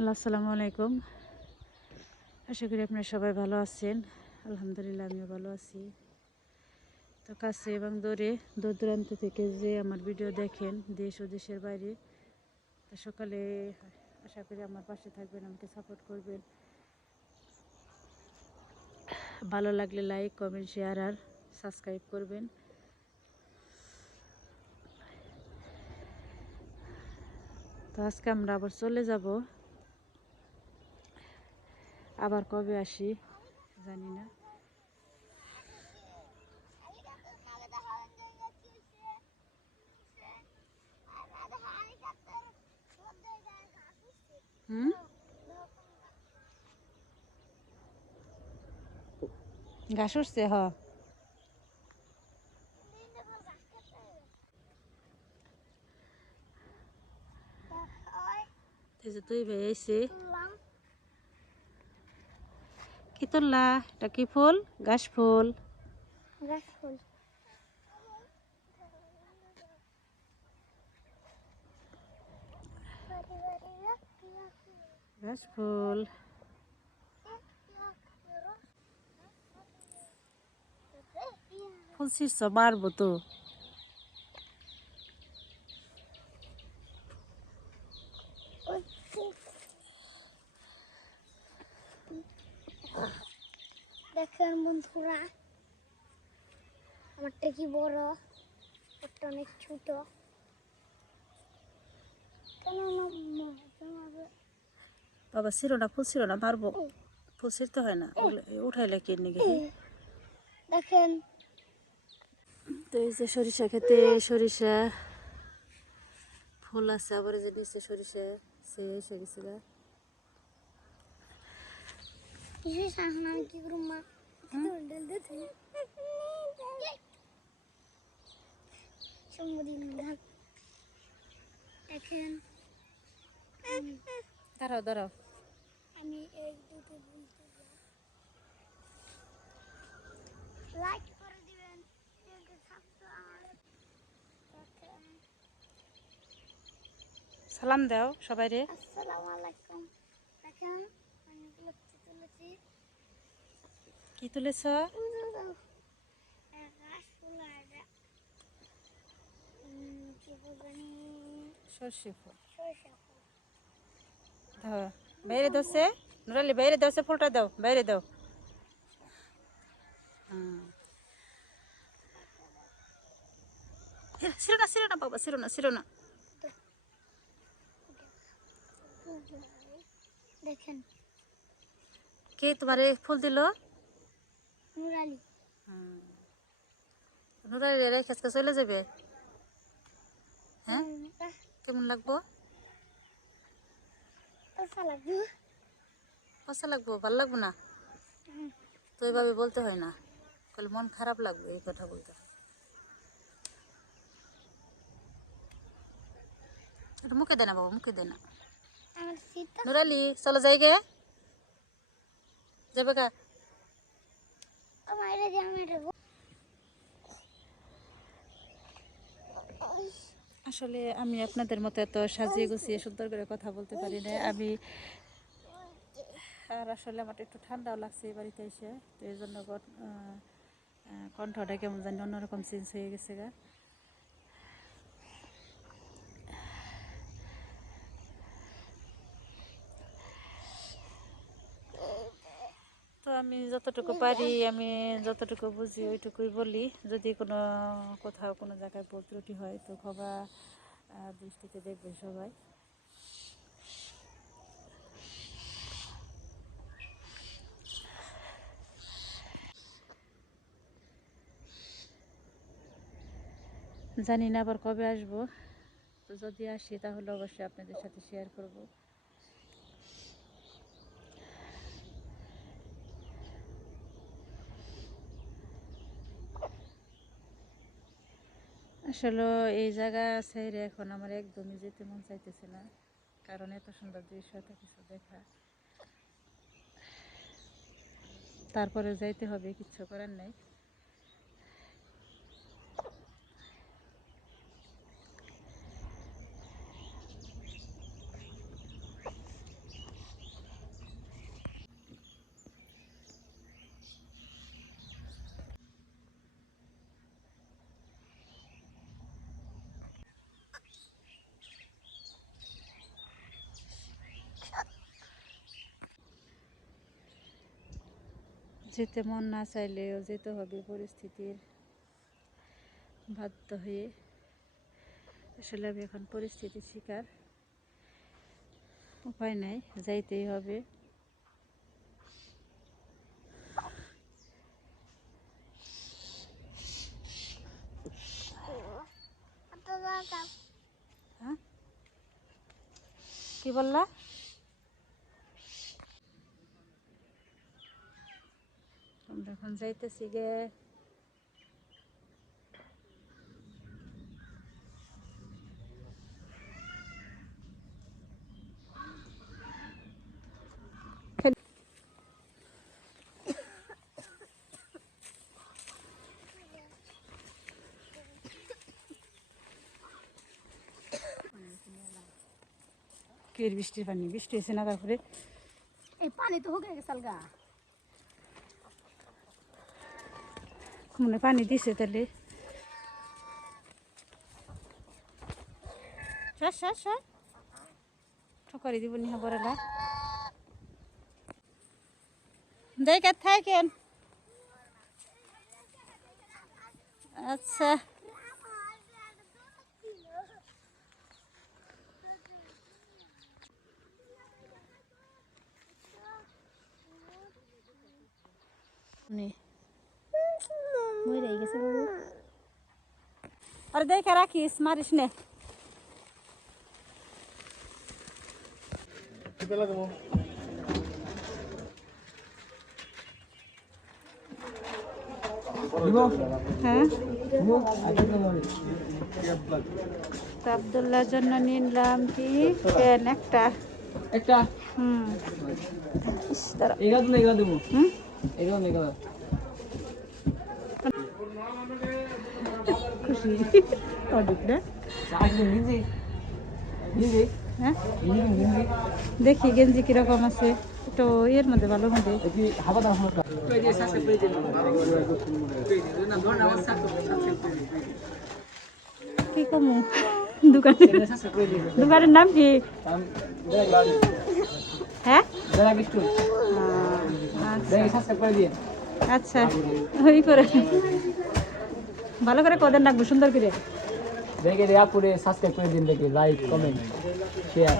Hello, আসসালামু আলাইকুম। আশা করি আপনারা সবাই ভালো আছেন। আলহামদুলিল্লাহ আমিও ভালো আছি। তো কাছে এবং দূর দূরান্ত থেকে যে আমার ভিডিও দেখেন, দেশ ও দেশের বাইরে, তো সকালে আশা করি আমার পাশে থাকবেন, আমাকে সাপোর্ট করবেন। ভালো লাগলে লাইক, কমেন্ট, শেয়ার আর সাবস্ক্রাইব করবেন। তো আজকে আমরা আবার চলে যাব। আবার কবে আসি জানি না। হুম, ঘাস উঠছে হ। তুই ভাই আইসি কি তুললা? এটা কি ফুল? ঘাস ফুল। গাছ ফুল ঘাস ফুল। ফুল ছিঁড়ছ মারবো তো। দেখেন বন্ধুরা, আমারটা কি বড়, একটা অনেক ছোট। কেন বাবা ছিল না, ফুল ছিল না, মারবো। ফুল ছিঁড়তে হয় না, উঠাইলে কিনে গেছি। দেখেন তো এই যে সরিষা খেতে সরিষা ফুল আছে, আবার এই যে নিচে সরিষা শেষ হয়ে গেছে গা। কিছু শাসন আমি কি করব মা ডেল দিতে সমুদিন ধান। দেখেন দাঁড়াও দাঁড়াও। আমি এই দুটো বলতে লাইক করে দিবেন, সালাম দাও সবাই রে। আসসালামু আলাইকুম। দেখেন আমি তুলেছি কি তুলেছ? ঘাস ফুল আর কি বলবেন সর্ষে ফুল। সরিষা ফুল। দাও বাইরে দোষে, নুরালি বাইরে দোষে, ফুলটা দাও বাইরে দাও। ছিল না ছিল না বাবা, ছিল না ছিল না। দেখেন কে তোমার ফুল দিল? নুরালি। নুরালি রেখে আজকে চলে যাবে? হ্যাঁ, কেমন লাগবো? পয়সা লাগবে। পয়সা লাগবো? ভালো লাগবো না তো এইভাবে বলতে হয় না, বলে মন খারাপ লাগবে এই কথা বলতে হয়। এটা মুখে দেয় না বাবা, মুখে দেয় না। আমার সীতা নুরালি চলো যাই গে, যাবে কা? আমার এটা দিয়ে আমি এটা আসলে আমি আপনাদের মতো এত সাজিয়ে গুছিয়ে সুন্দর করে কথা বলতে পারি না আমি। আর আসলে আমার একটু ঠান্ডাও লাগছে এই বাড়িতে এসে, তো এই জন্য কণ্ঠটা কেমন জানি অন্যরকম চেঞ্জ হয়ে গেছে গা। তো আমি যতটুকু পারি, আমি যতটুকু বুঝি ওইটুকুই বলি। যদি কোনো কোথাও কোনো জায়গায় ভুল ত্রুটি হয় তো ক্ষমা দৃষ্টিতে দেখবেন সবাই। জানি না আবার কবে আসবো, তো যদি আসি তাহলে অবশ্যই আপনাদের সাথে শেয়ার করব। আসলে এই জায়গা ছেড়ে এখন আমার একদমই যেতে মন চাইতেছে না, কারণ এত সুন্দর দৃশ্য, এত কিছু দেখা, তারপরে যাইতে হবে, কিচ্ছু করার নাই। যেতে মন না চাইলেও যেতে হবে পরিস্থিতির বাধ্য হয়ে। আসলে আমি এখন পরিস্থিতির শিকার, উপায় নাই, যাইতেই হবে। হ্যাঁ কি বললা? আমরা এখন যাইতেছি গে। কি বৃষ্টির পানি, বৃষ্টি হয়েছে না? তারপরে এই পানি তো হোক গেছে গা। মনে পানি দিছে তাহলে। ঠকারি দিব নিহা বড়লা দেখ থাকেন। আচ্ছা আর দেখে রাখিস, মারিস নে। হ্যাঁ আব্দুল্লাহর জন্য নিলাম কি পেন একটা। খুশি হ্যাঁ দেখি গেঞ্জি কিরকম আছে, তো এর মধ্যে ভালো মধ্যে কি কমু। দোকানের নাম কি? হ্যাঁ আচ্ছা ওই করে ভালো করে কদের রাখবো সুন্দর করে দেখে আপুরে সাবস্ক্রাইব করে দিন, দেখি লাইক কমেন্ট শেয়ার।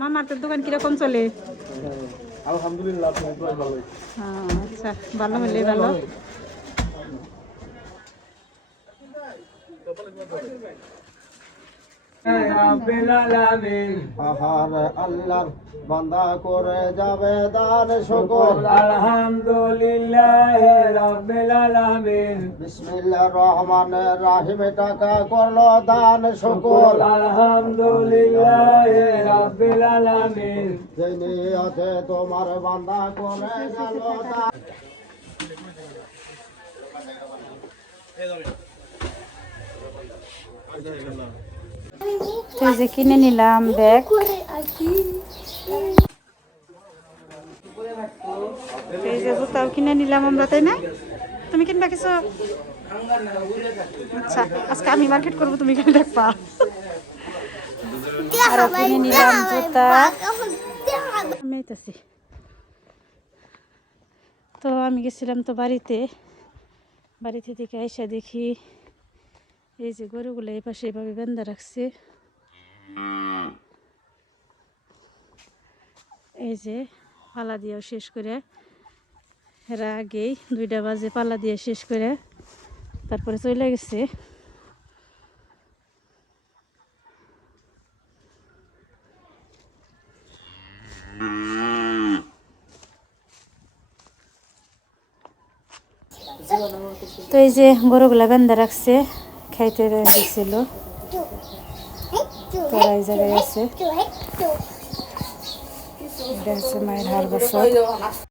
মামার তোর দোকান কিরকম চলে? আলহামদুলিল্লাহ আচ্ছা ভালো হলে ভালো। আল্লাহর বান্দা করে যাবে দান শুকর, আলহামদুলিল্লাহ রাব্বিল আলামিন। বিসমিল্লাহির রহমানির রহিম টাকা করলো দান শুকর, আলহামদুলিল্লাহ রাব্বিল আলামিন। যে নিয়তে তোমার বান্দা করে গেল দান। এই যে কিনে নিলাম ব্যাগ, এই যে জুতাও কিনে নিলাম আমরা, তাই না? তুমি কিনবা কিছু? আচ্ছা আজকে আমি মার্কেট করবো, তুমি কিনে দেখবা। আরো কিনে নিলাম জুতা। আমি আইতাছি। তো আমি গেছিলাম তো বাড়িতে থেকে আইসা দেখি এই যে গরুগুলো এই পাশে এভাবে বেঁধে রাখছে। এই যে পালা দিয়েও শেষ করে, এরা আগেই 2টা বাজে পালা দিয়ে শেষ করে তারপরে চলে গেছে। তো এই যে গরুগুলা বেঁধে রাখছে, খাইতে দিয়েছিল, তোরা এই জায়গায় আছে। এটা হচ্ছে মায়ের হাড় বছর।